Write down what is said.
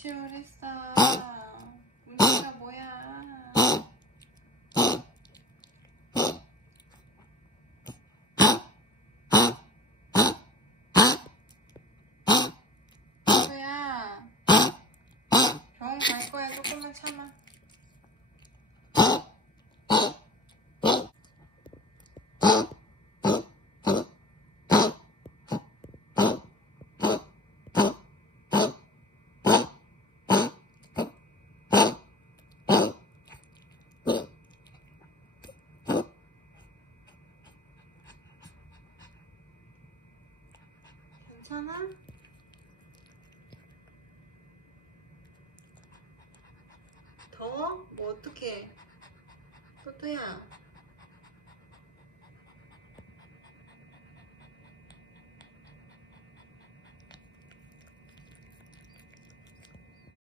분침을 했어. 문제가 뭐야? 뭐야? 병원 갈 거야. 조금만 참아. 괜찮아? 더워? 뭐 어떡해? 토토야.